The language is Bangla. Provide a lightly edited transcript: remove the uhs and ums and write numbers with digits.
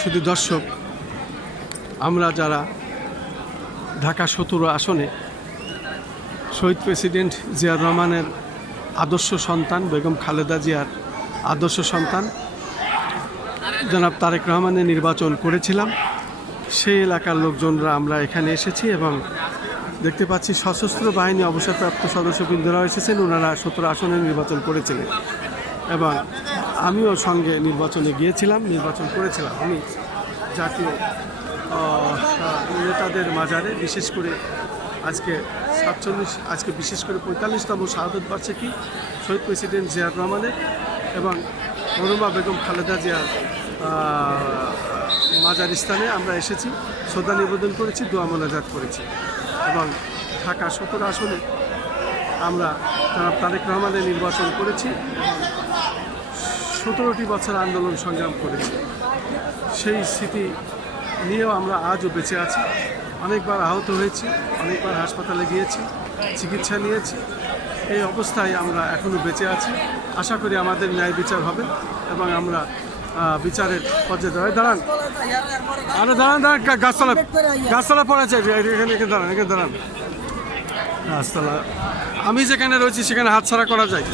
শুধু দর্শক, আমরা যারা ঢাকা 17 আসনে শহীদ প্রেসিডেন্ট জিয়াউর রহমানের আদর্শ সন্তান বেগম খালেদা জিয়ার আদর্শ সন্তান জনাব তারেক রহমানের নির্বাচন করেছিলাম, সেই এলাকার লোকজনরা আমরা এখানে এসেছি এবং দেখতে পাচ্ছি সশস্ত্র বাহিনী অবসরপ্রাপ্ত সদস্যবৃন্দরা এসেছেন। ওনারা 17 আসনে নির্বাচন করেছিলেন এবং আমিও সঙ্গে নির্বাচনে গিয়েছিলাম, নির্বাচন করেছিলাম। আমি জাতীয় নেতাদের মাজারে বিশেষ করে আজকে বিশেষ করে 45তম শাহাদত বার্ষিকী শহীদ প্রেসিডেন্ট জিয়াউর রহমানের এবং মরহুমা বেগম খালেদা জিয়ার মাজার স্থানে আমরা এসেছি, শ্রদ্ধা নিবেদন করেছি, দোয়া মোনাজাত করেছি এবং ঢাকা 17 আসনে আমরা জনাব তারেক রহমানের নির্বাচন করেছি এবং 17টি বছর আন্দোলন সংগ্রাম করেছি। সেই স্মৃতি নিয়েও আমরা আজও বেঁচে আছি। অনেকবার আহত হয়েছি, অনেকবার হাসপাতালে গিয়েছি, চিকিৎসা নিয়েছি। এই অবস্থায় আমরা এখনও বেঁচে আছি। আশা করি আমাদের ন্যায় বিচার হবে এবং আমরা বিচারের পর্যায়ে দাঁড়ান। আরে দাঁড়ান, গাছতলা পড়েছে, এখানে দাঁড়ান, গাছতলা। আমি যেখানে রয়েছি সেখানে হাতছাড়া করা যায়।